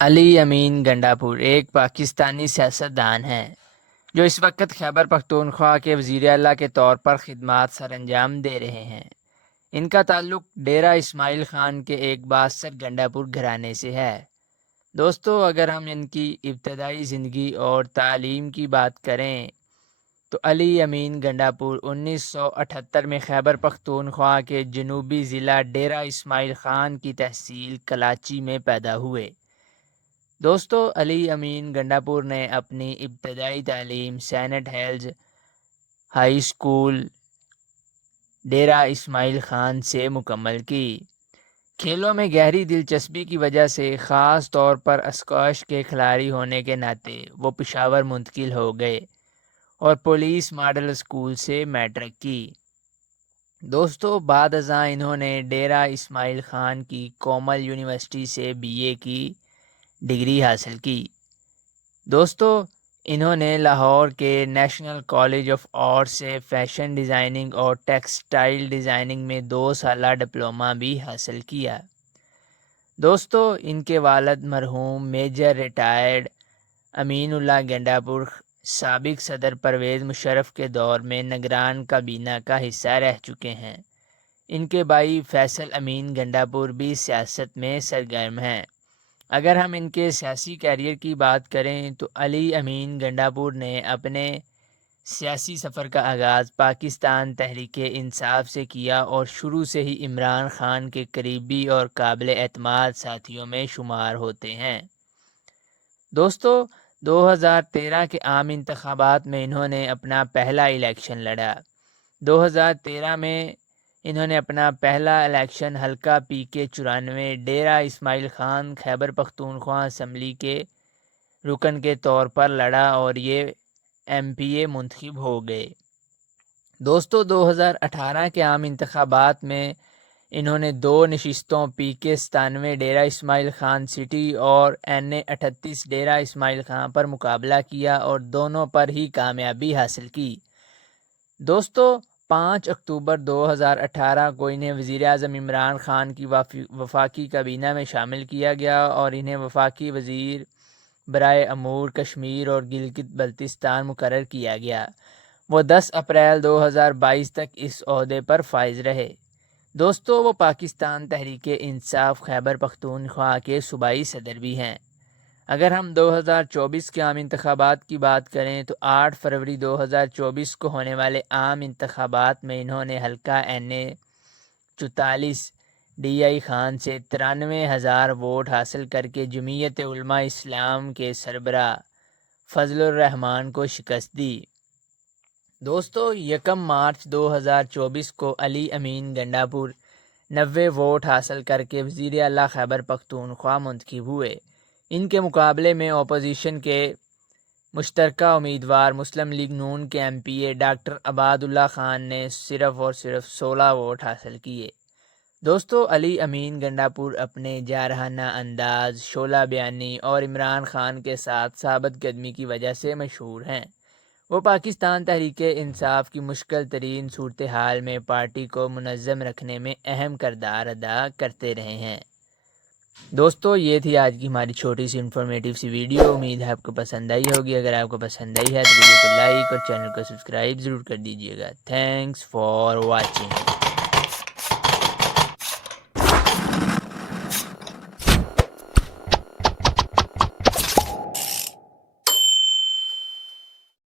علی امین گنڈاپور ایک پاکستانی سیاستدان ہیں جو اس وقت خیبر پختونخوا کے وزیر اعلیٰ کے طور پر خدمات سر انجام دے رہے ہیں۔ ان کا تعلق ڈیرہ اسماعیل خان کے ایک بااثر گنڈاپور گھرانے سے ہے۔ دوستو، اگر ہم ان کی ابتدائی زندگی اور تعلیم کی بات کریں تو علی امین گنڈاپور 1978 میں خیبر پختونخوا کے جنوبی ضلع ڈیرہ اسماعیل خان کی تحصیل کلاچی میں پیدا ہوئے۔ دوستو، علی امین گنڈاپور نے اپنی ابتدائی تعلیم Saint heals high school Dera Ismail Khan سے مکمل کی۔ کھیلوں میں گہری دلچسپی کی وجہ سے، خاص طور پر اسکواش کے کھلاڑی ہونے کے ناطے، وہ پشاور منتقل ہو گئے اور پولیس ماڈل اسکول سے میٹرک کی۔ دوستو، بعد ازاں انہوں نے ڈیرہ اسماعیل خان کی کومل یونیورسٹی سے BA کی ڈگری حاصل کی۔ دوستو، انہوں نے لاہور کے نیشنل کالج آف آرٹ سے فیشن ڈیزائننگ اور ٹیکسٹائل ڈیزائننگ میں 2 سالہ ڈپلومہ بھی حاصل کیا۔ دوستو، ان کے والد مرحوم میجر ریٹائرڈ امین اللہ گنڈاپور سابق صدر پرویز مشرف کے دور میں نگران کابینہ کا حصہ رہ چکے ہیں۔ ان کے بھائی فیصل امین گنڈاپور بھی سیاست میں سرگرم ہیں۔ اگر ہم ان کے سیاسی کیریئر کی بات کریں تو علی امین گنڈاپور نے اپنے سیاسی سفر کا آغاز پاکستان تحریک انصاف سے کیا اور شروع سے ہی عمران خان کے قریبی اور قابل اعتماد ساتھیوں میں شمار ہوتے ہیں۔ دوستو، 2013 کے عام انتخابات میں انہوں نے اپنا پہلا الیکشن لڑا۔ 2013 میں انہوں نے اپنا پہلا الیکشن حلقہ PK 94 ڈیرہ اسماعیل خان خیبر پختونخوا اسمبلی کے رکن کے طور پر لڑا اور یہ MPA منتخب ہو گئے۔ دوستو، 2018 کے عام انتخابات میں انہوں نے 2 نشستوں PK 97 ڈیرہ اسماعیل خان سٹی اور NA 38 ڈیرہ اسماعیل خان پر مقابلہ کیا اور دونوں پر ہی کامیابی حاصل کی۔ دوستو، 5 اکتوبر 2018 کو انہیں وزیر اعظم عمران خان کی وفاقی کابینہ میں شامل کیا گیا اور انہیں وفاقی وزیر برائے امور کشمیر اور گلگت بلتستان مقرر کیا گیا۔ وہ 10 اپریل 2022 تک اس عہدے پر فائز رہے۔ دوستو، وہ پاکستان تحریک انصاف خیبر پختونخوا کے صوبائی صدر بھی ہیں۔ اگر ہم 2024 کے عام انتخابات کی بات کریں تو 8 فروری 2024 کو ہونے والے عام انتخابات میں انہوں نے حلقہ NA 44 DI خان سے 93,000 ووٹ حاصل کر کے جمعیت علماء اسلام کے سربراہ فضل الرحمان کو شکست دی۔ دوستو، 1 مارچ 2024 کو علی امین گنڈاپور 90 ووٹ حاصل کر کے وزیر اعلیٰ خیبر پختونخوا منتخب ہوئے۔ ان کے مقابلے میں اپوزیشن کے مشترکہ امیدوار مسلم لیگ نون کے MPA ڈاکٹر عباد اللہ خان نے صرف اور صرف 16 ووٹ حاصل کیے۔ دوستو، علی امین گنڈاپور اپنے جارحانہ انداز، شعلہ بیانی اور عمران خان کے ساتھ ثابت قدمی کی وجہ سے مشہور ہیں۔ وہ پاکستان تحریک انصاف کی مشکل ترین صورتحال میں پارٹی کو منظم رکھنے میں اہم کردار ادا کرتے رہے ہیں۔ دوستو، یہ تھی آج کی ہماری چھوٹی سی انفارمیٹیو سی ویڈیو۔ امید ہے آپ کو پسند آئی ہوگی۔ اگر آپ کو پسند آئی ہے تو ویڈیو کو لائک اور چینل کو سبسکرائب ضرور کر دیجیے گا۔ Thanks for watching.